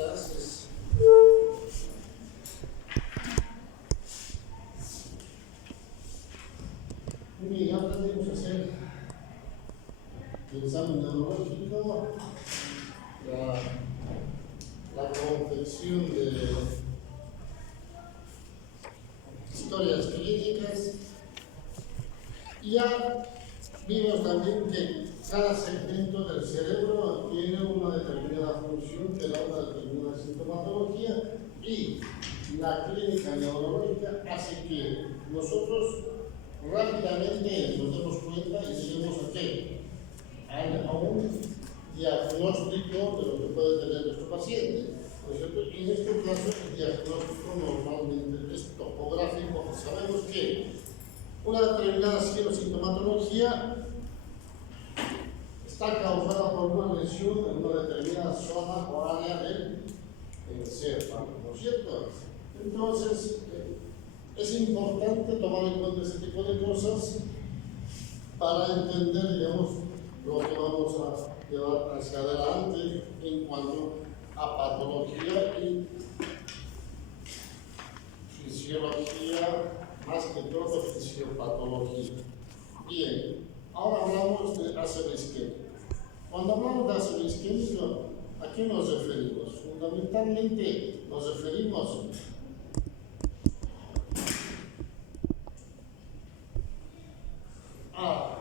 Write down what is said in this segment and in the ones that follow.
clases. Muy bien, ya aprendimos a hacer el examen neurológico, la confección de historias clínicas, y ya vimos también que cada segmento del cerebro tiene una determinada función que da una determinada sintomatología, y la clínica neurológica hace que nosotros rápidamente nos demos cuenta y lleguemos a qué? A un diagnóstico de lo que puede tener nuestro paciente. ¿No es cierto? En este caso, el diagnóstico normalmente es topográfico. Sabemos que una determinada sintomatología está causada por una lesión en una determinada zona o área del encéfalo, ¿no es cierto? Entonces, es importante tomar en cuenta ese tipo de cosas para entender, digamos, lo que vamos a llevar hacia adelante en cuanto a patología y fisiología, más que todo fisiopatología. Bien, ahora hablamos de ácido isquémico. Cuando hablamos de ácido isquémico, ¿a qué nos referimos? Fundamentalmente nos referimos a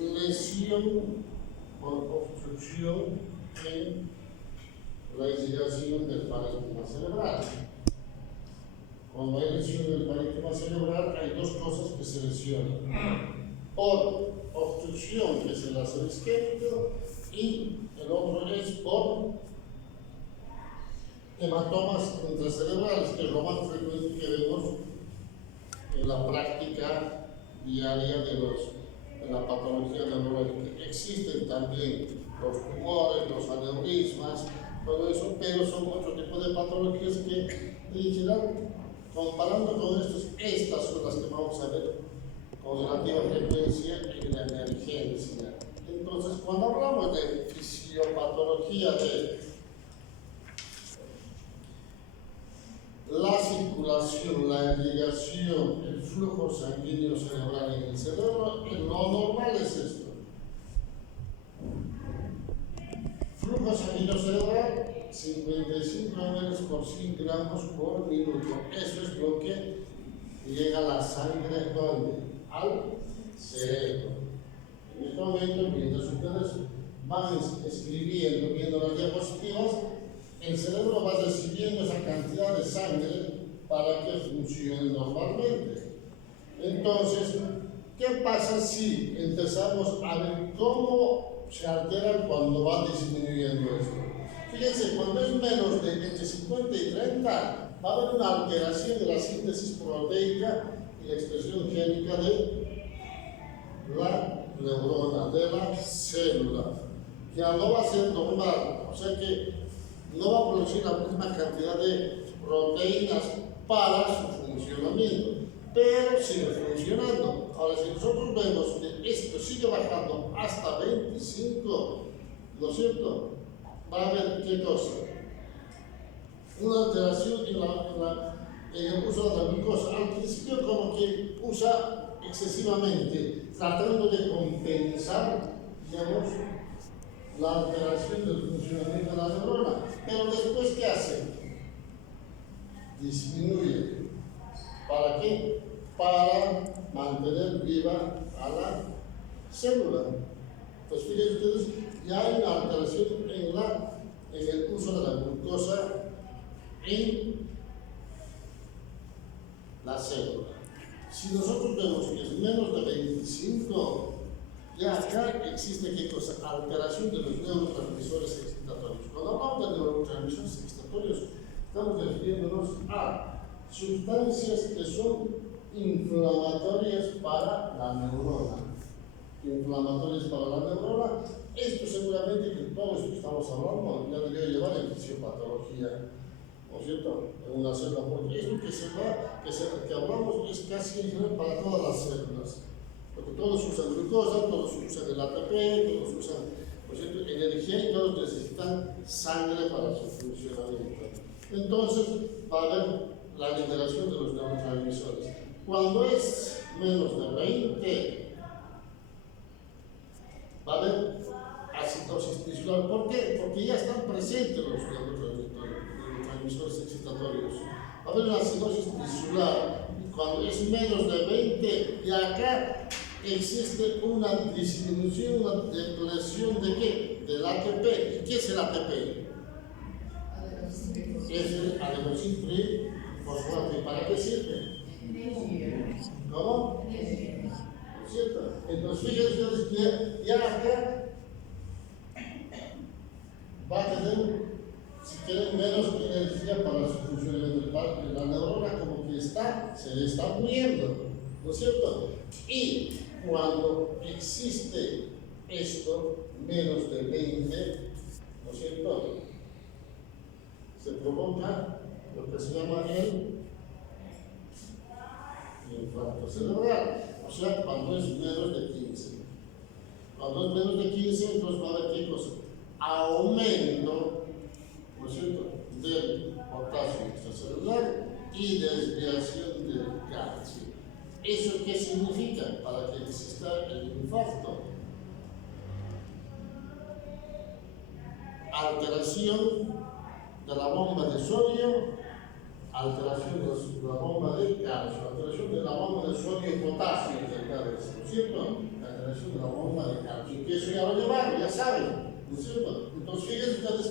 lesión por obstrucción en la irrigación del parénquima cerebral. Cuando hay lesión del parénquima cerebral, hay dos cosas que se lesionan: por obstrucción, que es el ácido isquémico, y el otro es por hematomas intracerebrales, que es lo más frecuente que vemos en la práctica diaria de la patología neurológica. Existen también los tumores, los aneurismas, todo eso, pero son otro tipo de patologías que, en general, comparando con estas son las que vamos a ver con relativa frecuencia en la emergencia. Entonces, cuando hablamos de fisiopatología de la circulación, la irrigación, el flujo sanguíneo cerebral en el cerebro, lo normal es esto: flujo sanguíneo cerebral 55 ml por 100 gramos por minuto. Eso es lo que llega a la sangre, ¿dónde? Al cerebro. En este momento, mientras ustedes van escribiendo, viendo las diapositivas, el cerebro va recibiendo esa cantidad de sangre para que funcione normalmente. Entonces, ¿qué pasa si empezamos a ver cómo se alteran cuando va disminuyendo esto? Fíjense, cuando es menos de entre 50 y 30, va a haber una alteración de la síntesis proteica y la expresión génica de la neurona, de la célula. Ya no va a ser normal, o sea que no va a producir la misma cantidad de proteínas para su funcionamiento, pero sigue funcionando. Ahora, si nosotros vemos que esto sigue bajando hasta 25, ¿no es cierto? Va a haber ¿qué cosa? Una alteración en el uso de la glucosa. Al principio como que usa excesivamente, tratando de compensar, digamos, la alteración del funcionamiento de la neurona. Pero después, ¿qué hace? Disminuye. ¿Para qué? Para mantener viva a la célula. Pues fíjense ustedes, ya hay una alteración en el uso de la glucosa en la célula. Si nosotros vemos que es menos de 25, ya acá existe ¿qué cosa? Alteración de los neurotransmisores excitatorios. Cuando hablamos de neurotransmisores excitatorios, estamos refiriéndonos a sustancias que son inflamatorias para la neurona. Inflamatorias para la neurona. Esto seguramente que todo esto que estamos hablando ya debería llevar en fisiopatología, ¿no es cierto? En una célula, porque esto que hablamos es casi en general para todas las células. Porque todos usan glucosa, todos usan el ATP, todos usan por cierto, energía y todos necesitan sangre para su funcionamiento. Entonces va a haber la liberación de los neurotransmisores. Cuando es menos de 20, va a haber acidosis tisular. ¿Por qué? Porque ya están presentes los neurotransmisores excitatorios. Va a haber una acidosis tisular cuando es menos de 20, y acá existe una disminución, una depresión de ¿qué? Del ATP. ¿Y qué es el ATP? Es el adenosín fosfato. ¿Y para qué sirve? ¿Cómo? ¿No es cierto? Entonces, fíjense ustedes que ya acá va a tener, si quieren, menos energía para su funcionamiento. La neurona como que se está muriendo, ¿no es cierto? Y cuando existe esto, menos de 20, ¿no es cierto?, se provoca lo que se llama el infarto cerebral. O sea, cuando es menos de 15. Cuando es menos de 15, entonces va a haber ¿qué cosa? Aumento, ¿no es cierto?, del potasio extracelular y desviación del calcio. ¿Eso qué significa? Para que exista el infarto. Alteración de la bomba de sodio, alteración de la bomba de calcio, alteración de la bomba de sodio y potasio del calcio, ¿no es cierto? Alteración de la bomba de calcio, que eso ya lo llevaron, ya saben, ¿no es cierto? Entonces, fíjense ustedes,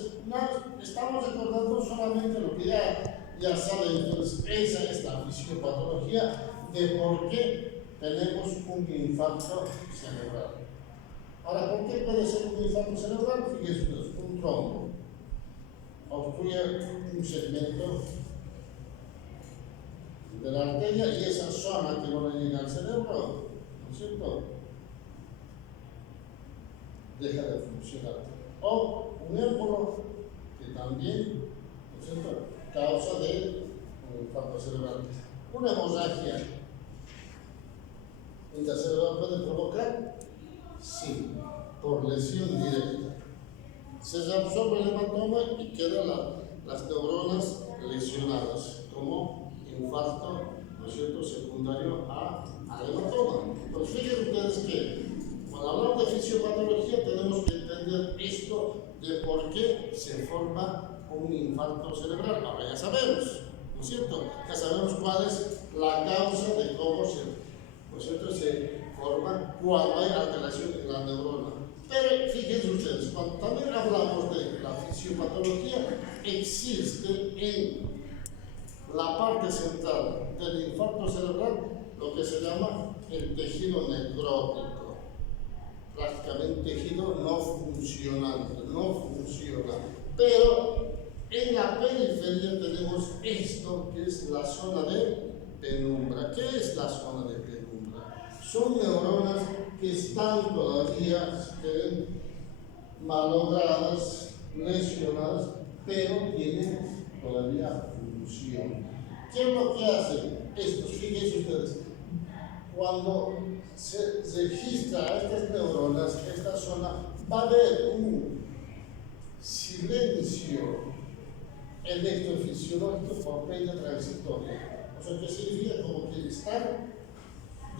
estamos recordando solamente lo que ya saben. Entonces, esa es la fisiopatología de por qué tenemos un infarto cerebral. Ahora, ¿por qué puede ser un infarto cerebral? Fíjense ustedes, un trombo obstruye un segmento de la arteria y esa zona que no le llega al cerebro, ¿no es cierto?, deja de funcionar. O un émbolo que también, ¿no es cierto?, causa de un infarto cerebral. Una hemorragia intracerebral puede provocar, sí, por lesión directa. Se reabsorbe el hematoma y quedan las neuronas lesionadas, como infarto, ¿no es cierto?, secundario al hematoma. Entonces, fíjense ustedes que cuando hablamos de fisiopatología tenemos que entender esto de por qué se forma un infarto cerebral. Ahora ya sabemos, ¿no es cierto?, ya sabemos cuál es la causa de cómo ¿no es cierto?, se forma cuando hay alteración en la neurona. Pero fíjense ustedes, cuando también hablamos de la fisiopatología, existe en la parte central del infarto cerebral lo que se llama el tejido necrótico, prácticamente tejido no funcionante, no funciona. Pero en la periferia tenemos esto que es la zona de penumbra. ¿Qué es la zona de penumbra? Son neuronas que están todavía malogradas, lesionadas, pero tienen todavía función. ¿Qué es lo que hacen estos? Fíjense ustedes, cuando se registra a estas neuronas, esta zona, va a haber un silencio electrofisiológico por vena transitoria. O sea, que significa como que están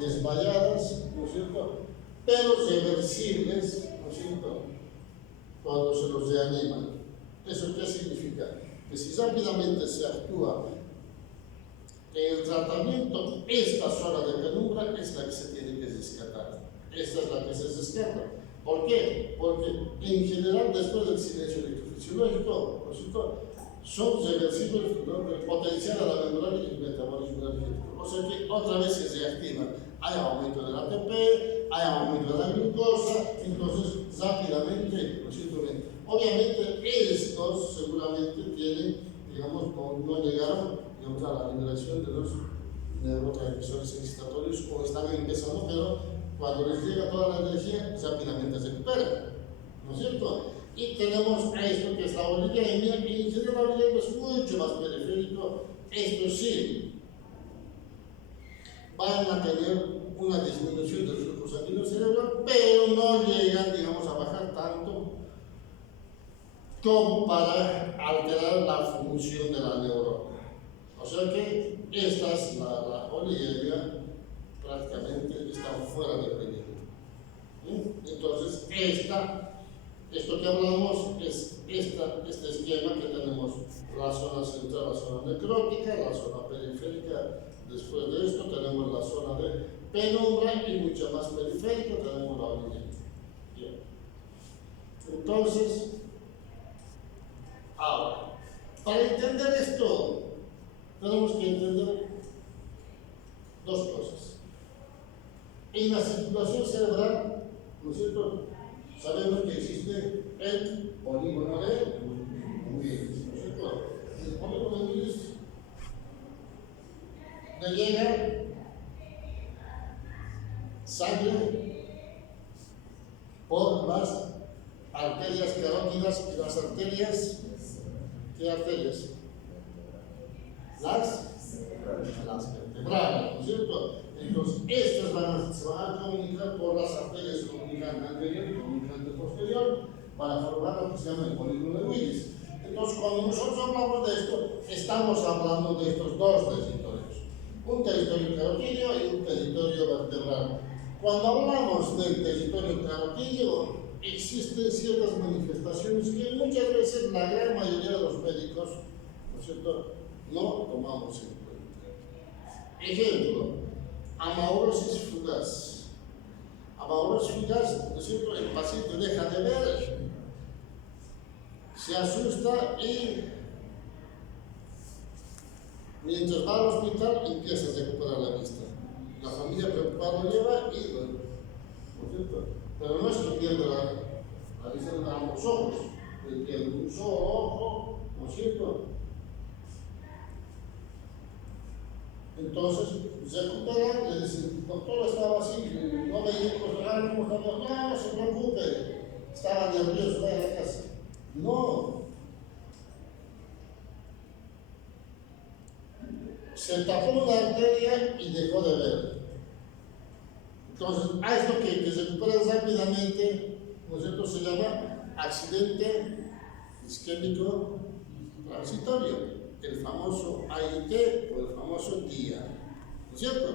desmayadas, ¿no es cierto?, pero reversibles, ¿no es cierto?, cuando se los reanima. ¿Eso qué significa? Que si rápidamente se actúa en el tratamiento, esta zona de penumbra es la que se tiene que rescatar. Esta es la que se rescata. ¿Por qué? Porque en general, después del silencio electrofisiológico, ¿no es cierto?, son reversibles, ¿no?, el potencial a la membrana y el metabolismo energético. O sea que otra vez se reactiva. Hay aumento del ATP, hay aumento de la glucosa, entonces rápidamente, ¿no es cierto? Obviamente estos seguramente tienen, digamos, no llegaron, digamos, a la liberación de los neurotransmisores excitatorios o están empezando, pero cuando les llega toda la energía, rápidamente se recuperan, ¿no es cierto? Y tenemos a esto que es la oligoemia, y en general la oligoemia es mucho más periférico. Esto sí, van a tener una disminución del flujo sanguíneo cerebral, pero no llegan, digamos, a bajar tanto como para alterar la función de la neurona. O sea que estas, la poliemia, prácticamente están fuera de peligro. Entonces, esto que hablamos es este esquema que tenemos: la zona central, la zona necrótica, la zona periférica. Después de esto tenemos la zona de penumbra y mucha más periférica tenemos la orilla. Bien. Entonces, ahora, para entender esto, tenemos que entender dos cosas. En la circulación cerebral, ¿no es cierto?, sabemos que existe el polígono de Willis, ¿no es cierto? El polígono de Willis le llega sangre por las arterias carótidas y las arterias. ¿Qué arterias? Las vertebrales, ¿no es cierto? Entonces, estas se van a comunicar por las arterias comunicantes anterior y comunicante posterior para formar lo que se llama el polígono de Willis. Entonces, cuando nosotros hablamos de esto, estamos hablando de estos dos territorios: un territorio carotídeo y un territorio vertebral. Cuando hablamos del territorio carotídeo, existen ciertas manifestaciones que muchas veces la gran mayoría de los médicos, ¿no es cierto?, no tomamos en cuenta. Ejemplo: amaurosis fugaz. Amaurosis fugaz, ¿no es cierto?, el paciente deja de ver, se asusta y mientras va al hospital empieza a recuperar la vista. La familia preocupada lo lleva y bueno, ¿no es cierto? Pero no es que pierda la vista de ambos ojos, él pierde un solo ojo, ¿no es cierto? Entonces, recuperan, le dicen: doctor, estaba así, no veía cosas, ¿cómo estaba? No se preocupe, estaba nervioso, vaya a la casa. No. Se tapó una arteria y dejó de ver. Entonces, a esto que se recupera rápidamente, ¿no es cierto?, se llama accidente isquémico transitorio, el famoso AIT o el famoso DIA, ¿no es cierto?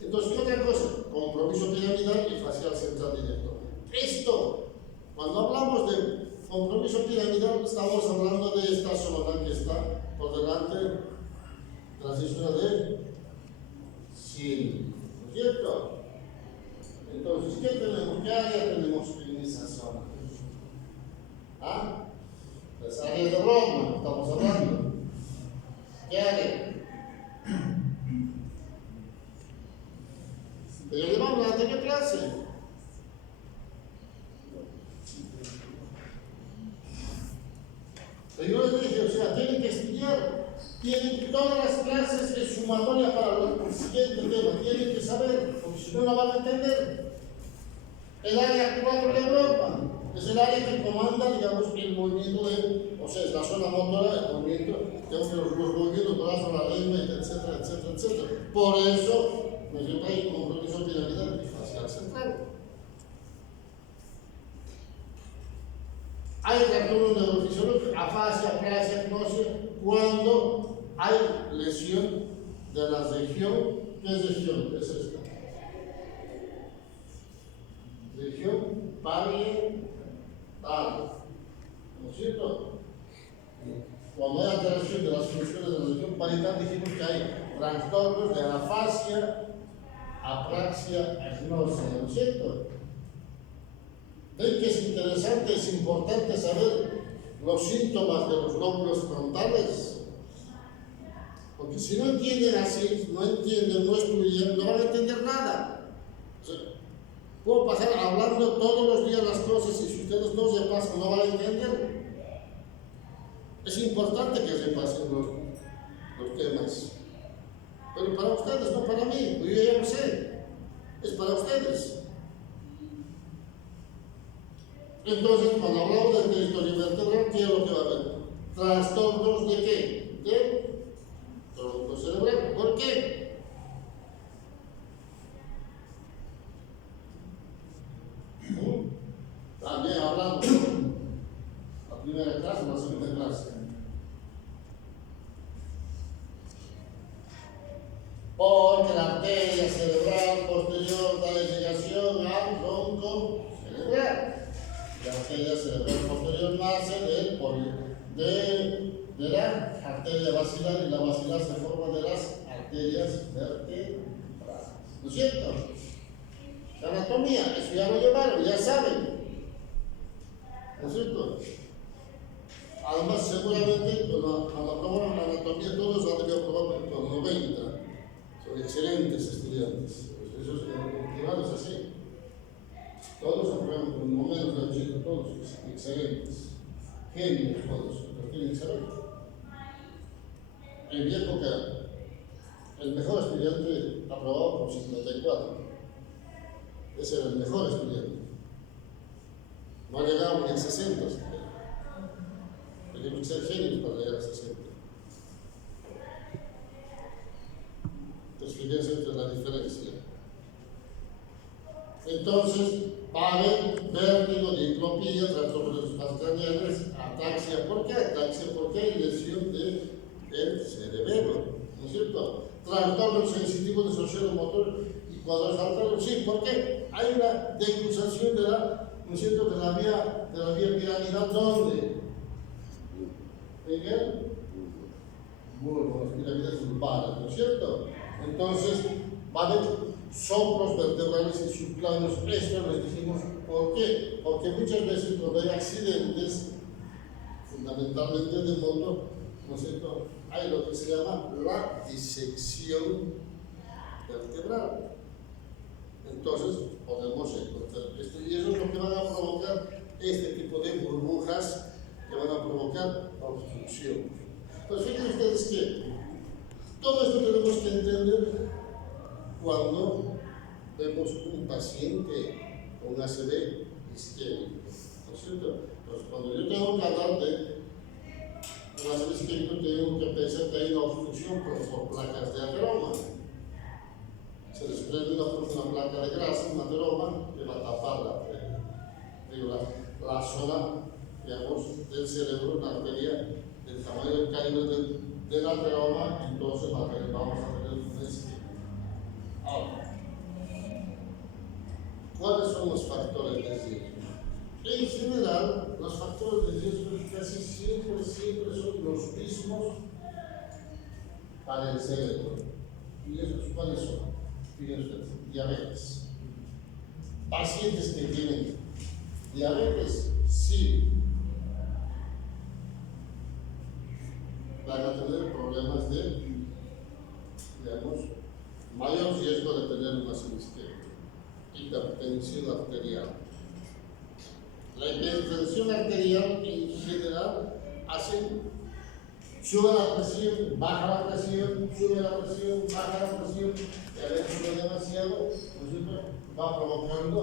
Entonces, ¿qué otra cosa? Compromiso piramidal y facial central directo. Esto, cuando hablamos de compromiso piramidal, estamos hablando de esta zona que está por delante de la zona de Sil, ¿no es cierto? Entonces, ¿qué tenemos? ¿Qué área tenemos en esa zona? ¿Ah? Las áreas de Rodman, estamos hablando. ¿Qué área? Pero yo le vamos a la anterior clase. Pero yo les dije, o sea, tienen que estudiar, tienen todas las clases de sumatoria para el siguiente tema, tienen que saber, porque si no, no van a entender. El área 4 de Europa es el área que comanda, digamos, el movimiento de, o sea, es la zona motora, el movimiento, digamos, los movimientos, brazo, la lengua, etcétera, etcétera, etcétera. Por eso, me hay compromiso piramidal y facial central. Hay trastorno neurofisiológico, afasia, aplasia, hipnosis, cuando hay lesión de la región. ¿Qué región es esta? Región parietal, ¿no es cierto? Cuando hay alteración de las funciones de la región parietal, dijimos que hay trastornos de afasia, apraxia, agnosia, ¿no es cierto? Ven que es interesante, es importante saber los síntomas de los lóbulos frontales, porque si no entienden así, no entienden, no estudian, no van a entender nada. O sea, puedo pasar hablando todos los días las cosas y si ustedes no se pasan, no van a entender. Es importante que se pasen los temas, pero para ustedes, no para mí, yo ya lo sé, es para ustedes. Entonces, cuando hablamos del territorio vertebral, ¿qué es lo que va a haber? ¿Trastornos de qué? De tronco cerebral. ¿Por qué? También hablando la primera clase. de la arteria basilar, y la basilar se forma de las arterias vertebrales. ¿No es cierto? La anatomía, eso ya lo llevaron, ya saben. ¿No es cierto? Además, seguramente cuando aprobaron la anatomía, todos la debían aprobar con 90. Son excelentes estudiantes. Eso es privado, es así. Todos aprueban con no menos de 80, todos excelentes. Genios todos, pero tienen excelente. En mi época, el mejor estudiante aprobaba por 54. Ese era el mejor estudiante. No llegaban ni a 60. Tenían que ser genios para llegar a 60. Entonces, fíjense entre la diferencia. Entonces, va a haber vértigo, diplopía, trastorno de los espacios craneales, ataxia. ¿Por qué ataxia? Porque hay lesión del cerebelo, ¿no es cierto? Trastorno sensitivo disociado motor y cuadros alternos. Sí, porque hay una decruzación de la, ¿no es cierto?, de la vía piramidal. ¿Dónde? ¿En el? Bueno, las pirámides urbanas, ¿no es cierto? Entonces, va a haber soplos vertebrales y subplanos. Esto les decimos, ¿por qué? Porque muchas veces cuando hay accidentes, fundamentalmente de moto, ¿no es cierto?, hay lo que se llama la disección vertebral. Entonces, podemos encontrar esto, y eso es lo que van a provocar este tipo de burbujas que van a provocar obstrucción. Pues fíjense ustedes que todo esto tenemos que entender cuando vemos un paciente con ACV isquémico, ¿no es cierto? Pues cuando yo tengo que hablar de un ACV isquémico, tengo que pensar que hay una obstrucción por placas de ateroma. Se desprende una placa de grasa, un ateroma, que va a tapar la zona, digamos, del cerebro, una arteria del tamaño del calibre del ateroma, entonces vamos a tener un isquémico. Ahora, ¿cuáles son los factores de riesgo? En general, los factores de riesgo casi siempre son los mismos para el cerebro. ¿Y esos cuáles son? Fíjense, diabetes. Pacientes que tienen diabetes, sí, van a tener problemas de, digamos, mayor riesgo de tener una hipertensión arterial. La hipertensión arterial en general sube la presión, baja la presión, sube la presión, baja la presión, y a veces sube demasiado, va provocando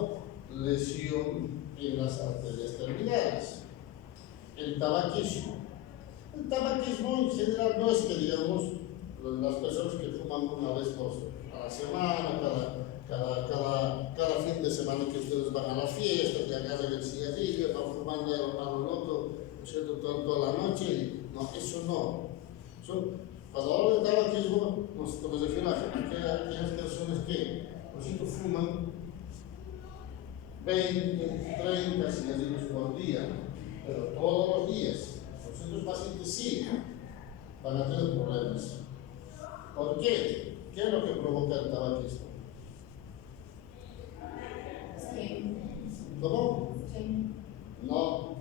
lesión en las arterias terminales. El tabaquismo. El tabaquismo en general no es que, digamos, las personas que fuman una vez a la semana, cada fin de semana que ustedes van a la fiesta, que agarran el cigarrillo, van fumando a lo loco, ¿no es cierto?, toda la noche, y no, eso no. Cuando hablo de tabaquismo, nos refiero a aquellas personas que, por ejemplo, fuman 20, 30 cigarrillos por día, pero todos los días. Entonces los pacientes sí van a tener problemas. ¿Por qué? ¿Qué es lo que provoca el tabaquismo? ¿Cómo? No.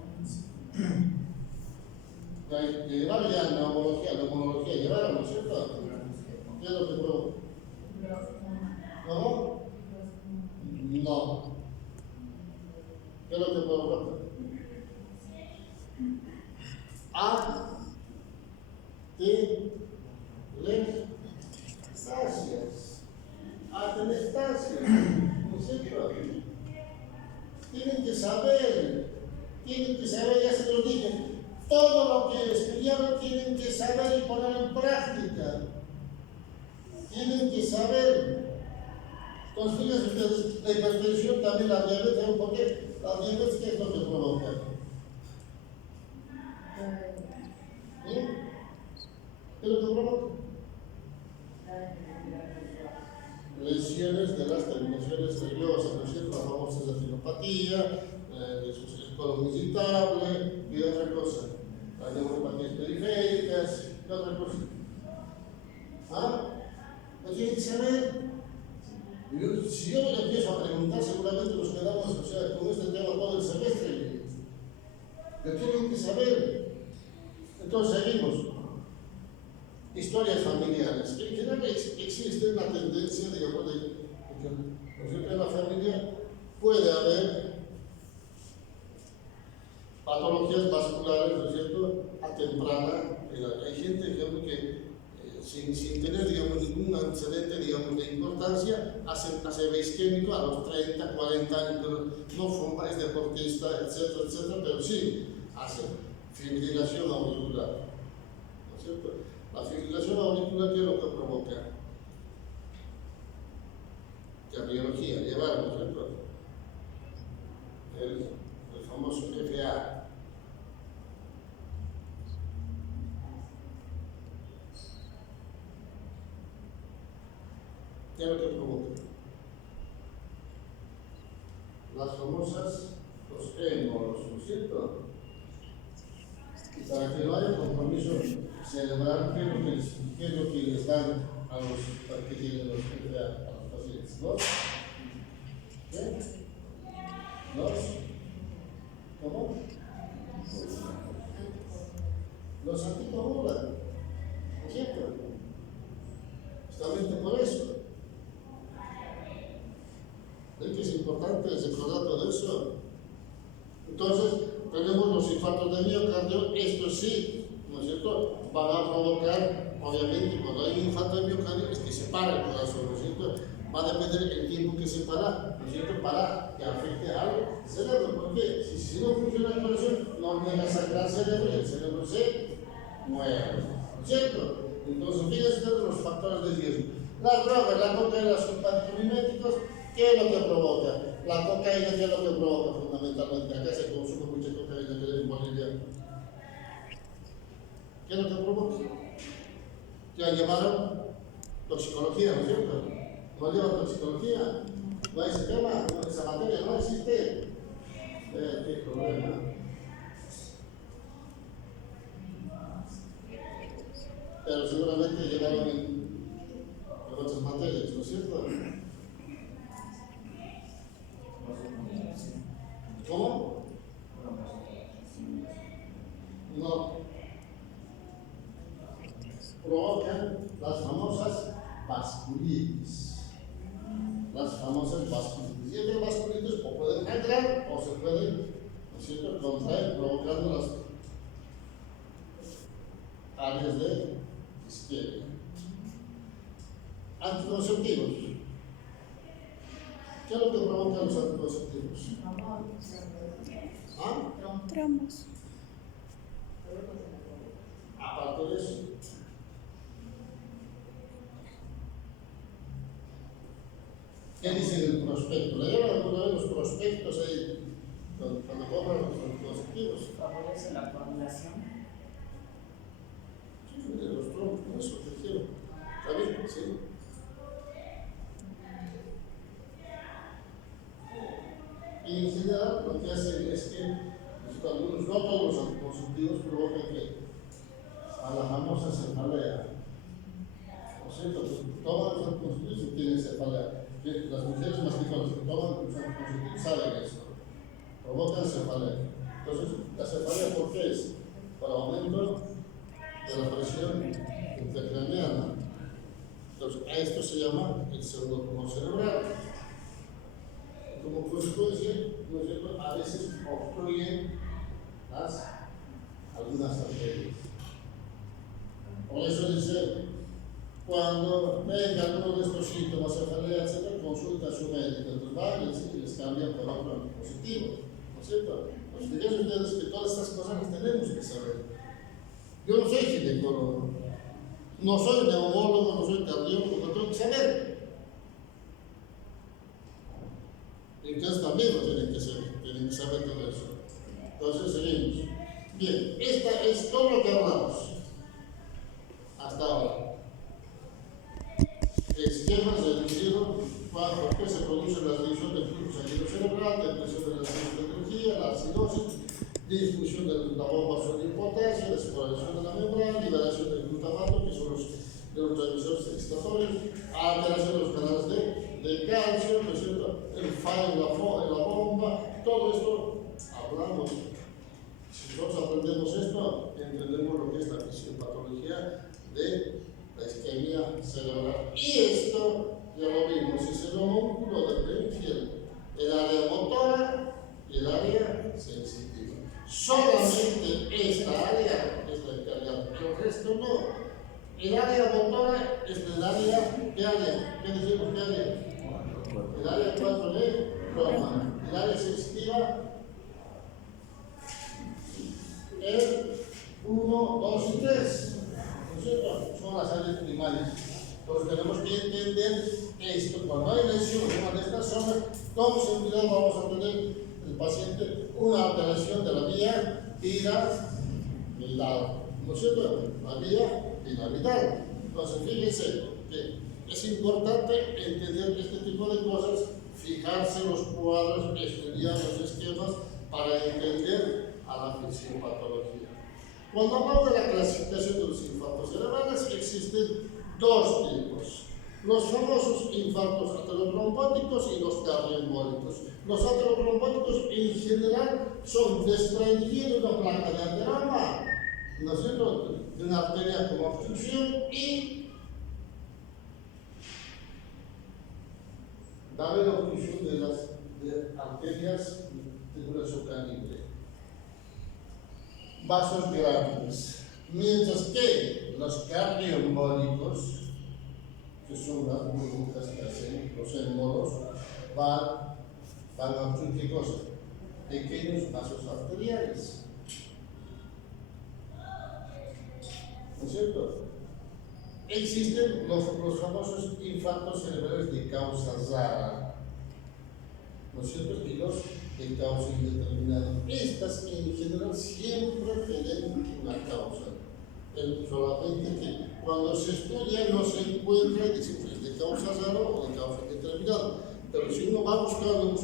Llevaron ya neumología, llevaron, ¿no es cierto? ¿Qué es lo que provoca? ¿Cómo? No. ¿Qué es lo que provoca? Atelectasias, ¿no es cierto? Tienen que saber, ya se los dije, todo lo que estudiaron tienen que saber y poner en práctica. Tienen que saber. Entonces, fíjense ustedes, la hipertensión, también la diabetes, ¿por qué? La diabetes, ¿qué es lo que provoca? ¿Sí? ¿Qué es lo que provoca? Lesiones de las terminaciones nerviosas, ¿no es cierto? La famosa retinopatía, el colon irritable y otra cosa. Las neuropatías periféricas, ¿qué otra cosa? ¿Ah? ¿No tienen que saber? Si yo me empiezo a preguntar, seguramente nos quedamos, o sea, con este tema todo el semestre. Lo tienen que saber. Entonces seguimos. Historias familiares. En general existe una tendencia, digamos, de que en la familia puede haber patologías vasculares, ¿no es cierto?, a temprana edad. Hay gente, digamos, que sin tener, digamos, ningún antecedente, digamos, de importancia, hace base isquémico a los 30, 40 años, pero no fuma, es deportista, etcétera, etcétera, pero sí hace fibrilación auricular, ¿no es cierto? La fibrilación auricular, ¿qué es lo que provoca? Cardiología, llevar, ¿no es cierto? El famoso FA. ¿Qué es lo que provoca? Las famosas, los émbolos, ¿no es cierto? Y para que no haya compromiso cerebral, ¿qué es lo que les dan a los que tienen los FA, a los pacientes? ¿Qué? ¿Cómo? Los anticoagulan, ¿no es cierto? Justamente por eso. ¿Ven que es importante recordar todo eso? Entonces, tenemos los infartos de miocardio, estos sí, ¿no es cierto?, van a provocar, obviamente, cuando hay un infarto de miocardio, es que se para el corazón, ¿no es cierto? Va a depender el tiempo que se para, ¿no es cierto?, para que afecte al cerebro. ¿Por qué? Si no funciona el corazón, no llega a sacar cerebro y el cerebro se muere, ¿no es cierto? Entonces, fíjense ustedes los factores de riesgo. Las drogas, la cocaína, los anticomiméticos, ¿qué es lo que provoca? La cocaína, ¿qué es lo que provoca fundamentalmente? Acá se consume mucha cocaína que en Bolivia. ¿Qué es lo que provoca? Ya llamaron toxicología, ¿no es cierto? No llevan toxicología, no hay ese tema, esa materia no existe. ¿Qué problema? Pero seguramente llegaron en otras materias, ¿no es cierto? ¿Cómo? No. Provocan las famosas vasculitis. Las famosas vasculitis. Y estas vasculitis o pueden entrar o se pueden, ¿no es cierto?, contraer, provocando las áreas de isquemia. Anticonceptivos. ¿Qué es lo que provocan los anticonceptivos? ¿Ah? Trombos. Aparte de eso, ¿qué dice el prospecto? ¿Leyeron alguna vez los prospectos ahí cuando compran los anticonceptivos? Favorece la coagulación. Sí, de los trombos, eso te quiero. ¿Está bien? Sí. Y en general lo que hacen es que algunos, no todos los anticonceptivos provocan que a la famosa cefalea, ¿no es cierto? Toman los anticonceptivos y tienen cefalea. Las mujeres más que todas que toman los anticonceptivos saben esto, provocan cefalea. Entonces, la cefalea, ¿por qué es? Para aumento de la presión intracraneana. Entonces, a esto se llama el pseudotumor cerebral. Como consecuencia, ¿no es cierto?, a veces obstruyen algunas arterias. Por eso dice, cuando venga alguno de estos síntomas, cefalea, etc., consulta a su médico. Entonces van y les cambian por otro antipositivo, ¿no es cierto? Pues fíjense ustedes que todas estas cosas las tenemos que saber. Yo no soy ginecólogo, no soy neumólogo, no soy cardiólogo, pero tengo que saber. Y ustedes también lo tienen que saber todo eso. Entonces seguimos. Bien, esta es todo lo que hablamos hasta ahora. Esquemas reducidos, por qué se produce la reducción del flujo sanguíneo cerebral, depresión de la energía, la acidosis, disminución de la bomba sólido potasio, descoloración de la membrana, liberación del glutamato, que son los neurotransmisores excitatorios, alteración de los canales de calcio, ¿no es cierto? El fallo en la bomba, todo esto hablamos. Si nosotros aprendemos esto, entendemos lo que es la fisiopatología de la isquemia cerebral. Y esto ya lo vimos, es el homúnculo del infiel, el área motora y el área sensitiva. Solamente esta área es la encargada, pero el resto no. El área motora es el área, ¿qué área? ¿Qué decimos? ¿Qué área? El área 4D, Roma. El área sensitiva, el 1, 2 y 3. ¿No es cierto? Son las áreas primarias. Entonces tenemos que entender esto. Cuando hay lesión en una de estas zonas, con seguridad vamos a tener el paciente una alteración de la vía piramidal. ¿No es cierto? La vía piramidal. Entonces fíjense que es importante entender este tipo de cosas, fijarse los cuadros, estudiar los esquemas para entender a la fisiopatología. Cuando hablamos de la clasificación de los infartos cerebrales, existen dos tipos. Los famosos infartos aterotrombóticos y los cardioembólicos. Los aterotrombóticos en general son desprendimiento de una placa de ateroma, ¿no es cierto?, de una arteria con obstrucción y da la obstrucción de las arterias de grueso calibre, vasos grandes. Mientras que los cardioembólicos, que son las burbujas que hacen los émbolos, van a obstruir ¿qué cosa? Pequeños vasos arteriales. ¿No es cierto? Existen los famosos infartos cerebrales de causa rara, ¿no es cierto? Y los de causa indeterminada. Estas en general siempre tienen una causa. Solamente que cuando se estudia no se encuentra si es de causa rara o de causa indeterminada. Pero si uno va buscando,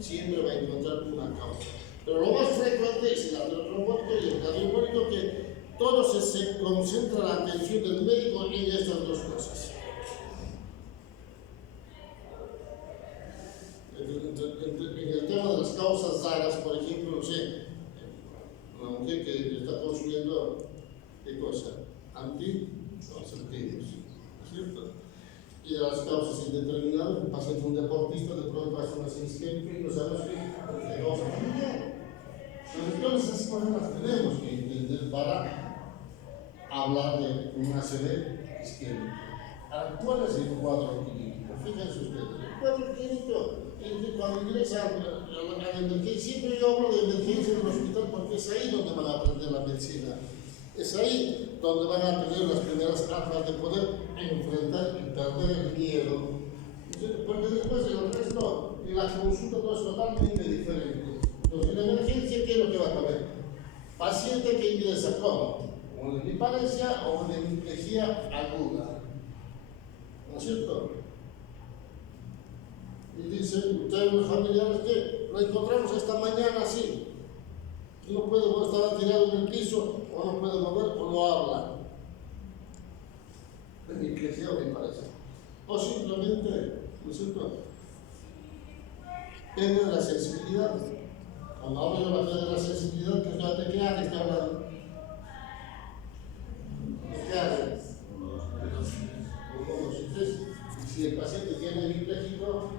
siempre va a encontrar una causa. Pero lo más frecuente es el aterotrombótico y el cardioembólico, que todo se concentra la atención del médico en estas dos cosas. En el tema de las causas raras, por ejemplo, no sé, una mujer que está consumiendo, ¿qué cosa? Anticonceptivos, ¿cierto? Y de las causas indeterminadas, un paciente, un deportista, de pronto hace una isquémica y no sabemos qué causa familiar. Entonces, esas cosas las tenemos que entender para hablar de una ACV isquémica. ¿Cuál es el cuadro clínico? Fíjense ustedes, el cuadro clínico es que cuando ingresa a la emergencia, siempre yo hablo de emergencia en el hospital porque es ahí donde van a aprender la medicina. Es ahí donde van a tener las primeras armas de poder enfrentar y perder el miedo. Porque después el resto, la consulta todo es totalmente diferente. Entonces, en la emergencia, ¿qué es lo que va a haber? Paciente que ingresa con una hemipalegia o una hemiplegia aguda. ¿No es cierto? Y dicen ustedes los familiares que lo encontramos esta mañana así. No puede estar tirado en el piso, o no puede mover, o no habla. Hemiplegia o hemipalegia. O simplemente, ¿no es cierto?, pierde la sensibilidad. Cuando hablo de la pérdida de la sensibilidad, ¿de qué área está hablando? ¿De qué área? Si el paciente tiene hemipléjico,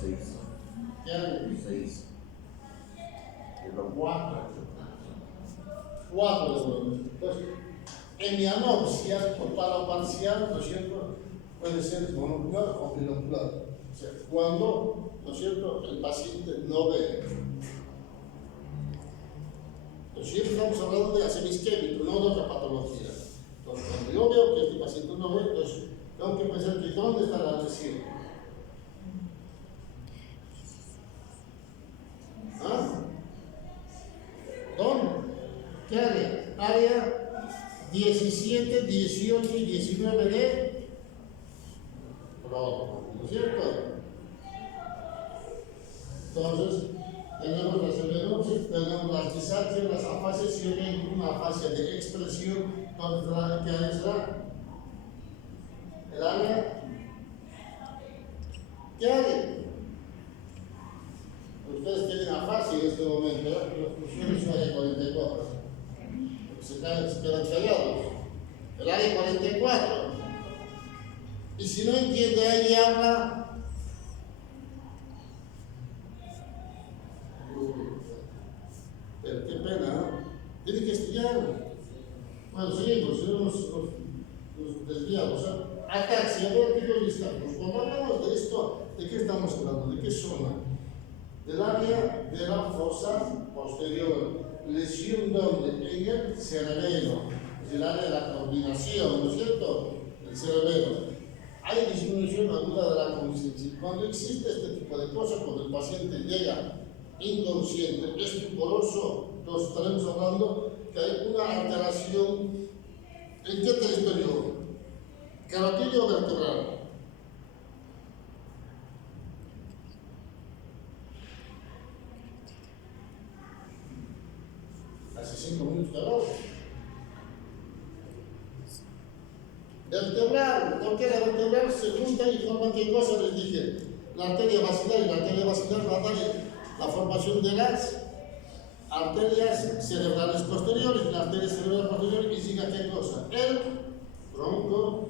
6. ¿qué área? 6. 4 de volumen. Entonces, hemianopsia o paro parcial, ¿no es cierto?, puede ser monocular o binocular. O sea, cuando, ¿no es cierto?, el paciente no ve. Entonces, siempre estamos hablando de ACV isquémico, no de otra patología. Entonces, cuando yo veo que este paciente no ve, entonces tengo que pensar que ¿dónde está la lesión? ¿Ah? ¿Dónde? ¿Qué área? Área 17, 18 y 19 de pródromo, ¿no es cierto? Entonces, tenemos la ACV entonces tenemos las disartrias, las afasias, y yo tengo una afasia de expresión, donde ¿qué es el área? ¿Qué área? Ustedes tienen afasia en este momento, los funciones son área 44, se quedan callados. El área 44. Y si no entiende, ahí habla. Pero qué pena, ¿no? Tiene que estudiar. Bueno, seguimos, si no nos desviamos. Ataxia, a ver qué lo listamos. Cuando hablamos de esto, ¿de qué estamos hablando? ¿De qué zona? Del área de la fosa posterior. Lesión donde en el cerebelo, es el área de la coordinación, ¿no es cierto? El cerebelo. Hay disminución aguda de la conciencia. Cuando existe este tipo de cosas, cuando el paciente llega inconsciente, estuporoso, nos estaremos hablando que hay una alteración en qué territorio, carotídeo vertebral. Hace 5 minutos de hablar. Vertebral, porque la vertebral se junta y forman qué cosa, les dije, la arteria basilar, y la arteria basilar va a dar la formación de las arterias cerebrales posteriores, la arteria cerebral posterior, y siga qué cosa, el tronco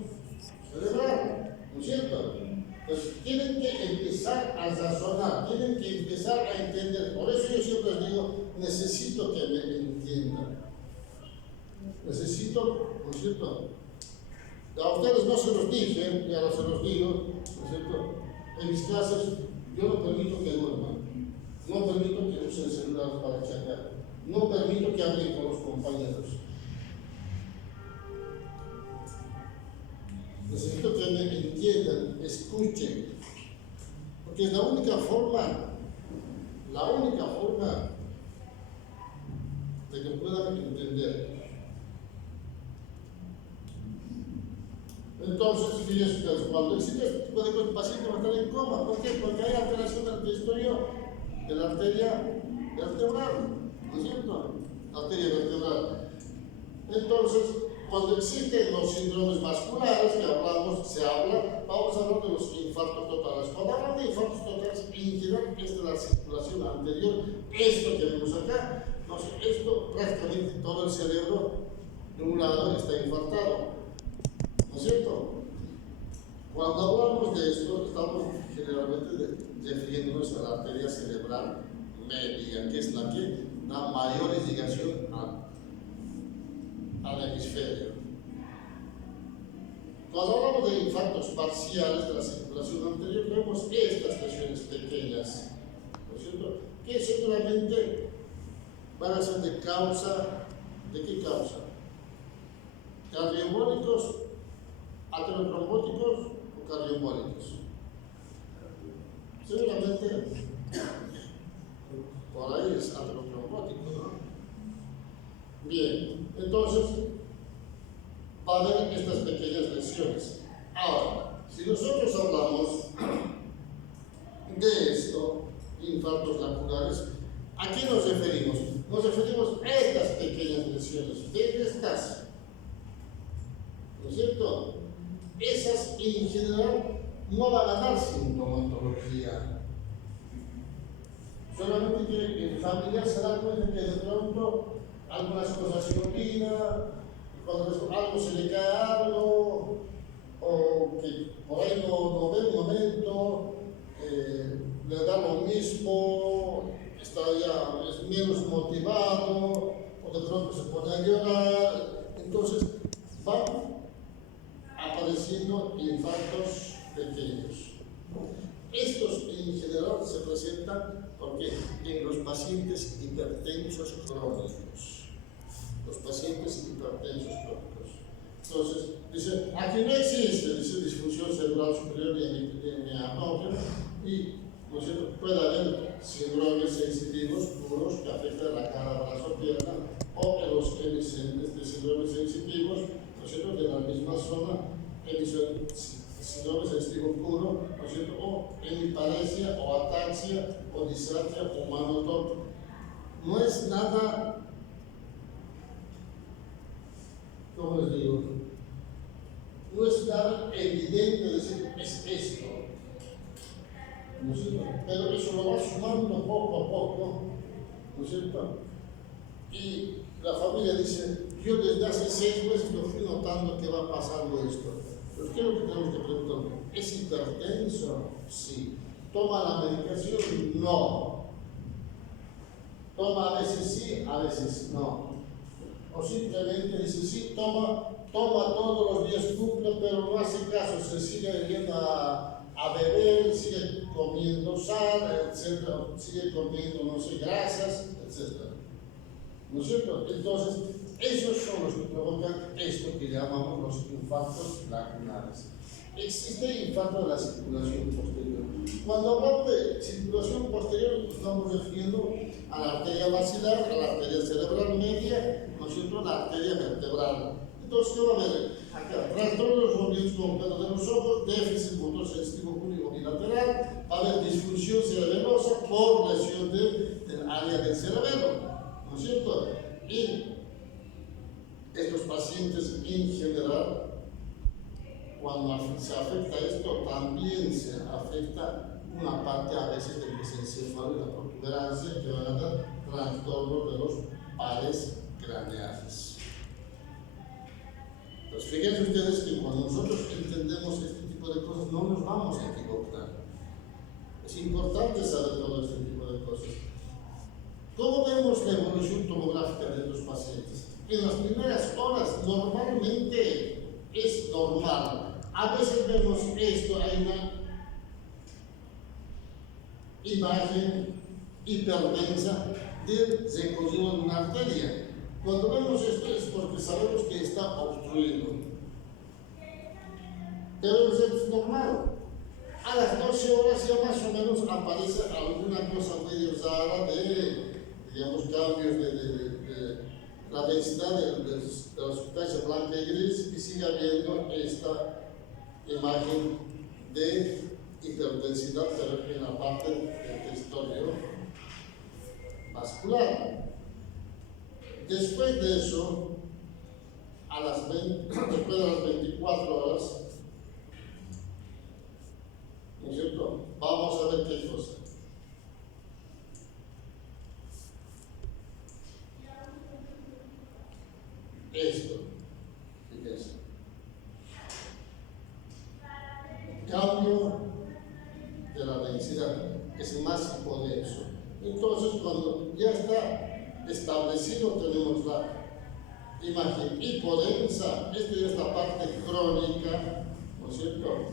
cerebral, ¿no es cierto? Entonces tienen que empezar a razonar, tienen que empezar a entender. Por eso yo siempre les digo, necesito que me entiendan, necesito, ¿no es cierto? A ustedes no se los dije, y ahora se los digo, ¿no es cierto? En mis clases yo no permito que duerman, no permito que usen celulares para chatear, no permito que hablen con los compañeros. Necesito que me entiendan, escuchen, porque es la única forma de que puedan entender. Entonces, fíjense ustedes, cuando existe este tipo de cosas, el paciente va a estar en coma. ¿Por qué? Porque hay alteración del territorio de la arteria vertebral, ¿no es cierto? Arteria vertebral. Entonces, cuando existen los síndromes vasculares que hablamos, vamos a hablar de los infartos totales. Cuando hablamos de infartos totales, en general, es de la circulación anterior, esto que vemos acá, no sé, esto prácticamente todo el cerebro de un lado está infartado. ¿No es cierto? Cuando hablamos de esto, estamos generalmente refiriéndonos a la arteria cerebral media, que es la que da mayor irrigación al hemisferio. Cuando hablamos de infartos parciales de la circulación anterior, vemos estas lesiones pequeñas, ¿no es cierto? Que seguramente van a ser de causa, ¿de qué causa? Cardioembólicos, aterotrombóticos o cardioembólicos. Seguramente por ahí es aterotrombótico, ¿no? Bien, entonces va a haber estas pequeñas lesiones. Ahora, si nosotros hablamos de esto, infartos laculares, ¿a qué nos referimos? Nos referimos a estas pequeñas lesiones. ¿De estas? ¿No es cierto? Esas en general no van a dar sintomatología. Solamente que el familiar se da cuenta que de pronto algunas cosas se olvidan, cuando algo se le cae algo, o que por ahí no ve un momento, le da lo mismo, está ya es menos motivado, o de pronto se pone a llorar. Entonces van apareciendo infartos pequeños. Estos en general se presentan porque en los pacientes hipertensos crónicos. Los pacientes hipertensos crónicos. Entonces, dice, aquí no existe, dice, disfunción cerebral superior ni anomia, y ¿no es cierto? Puede haber síndromes sensitivos puros que afectan la cara, brazo, pierna, o en los emisores de síndromes sensitivos, ¿no es cierto?, de la misma zona, síndrome sensitivo puro, ¿no es cierto?, o hemiparesia, o ataxia, o disartria, o mano torpe. no es nada, ¿cómo les digo? No es nada evidente decir, es esto. ¿No es cierto? Pero eso lo va sumando poco a poco, ¿no es cierto? Y la familia dice, yo desde hace 6 meses lo fui notando que va pasando esto. Pero ¿qué es lo que tenemos que preguntar? ¿Es hipertenso? Sí. ¿Toma la medicación? No. ¿Toma a veces sí, a veces no? O simplemente dice, sí, toma todos los días, cumple, pero no hace caso, se sigue yendo a beber, sigue comiendo sal, etcétera, sigue comiendo, no sé, grasas, etcétera. ¿No es cierto? Entonces, esos son los que provocan esto que llamamos los infartos lacunares. Existe infarto de la circulación posterior. Cuando hablamos de circulación posterior, nos estamos refiriendo a la arteria basilar, a la arteria cerebral media, ¿no es cierto?, la arteria vertebral. Entonces, ¿qué va a haber? Acá, trastornos los movimientos completos de los ojos, déficit motor sensitivo único bilateral, va a haber disfunción cerebelosa por lesión del área del cerebelo, ¿no es cierto? Y estos pacientes en general, cuando se afecta esto, también se afecta una parte a veces del mesencéfalo y la protuberancia, que van a dar trastornos de los pares craneales. Entonces, fíjense ustedes que cuando nosotros entendemos este tipo de cosas, no nos vamos a equivocar. Es importante saber todo este tipo de cosas. ¿Cómo vemos la evolución tomográfica de los pacientes? En las primeras horas normalmente es normal. A veces vemos esto, hay una imagen hiperdensa del recorrido de una arteria. Cuando vemos esto es porque sabemos que está obstruido. Pero es normal. A las 12 horas ya más o menos aparece alguna cosa medio rara de, digamos, cambios de la densidad de la sustancia blanca y gris, y sigue habiendo esta imagen de hiperdensidad, pero en la parte del territorio vascular. Después de eso, después de las 24 horas, ¿no es cierto?, vamos a ver qué cosa. Esto, fíjense. Cambio de la densidad, es más hipodenso. Entonces, cuando ya está establecido, tenemos la imagen hipodensa, esta ya es la parte crónica, ¿no es cierto?,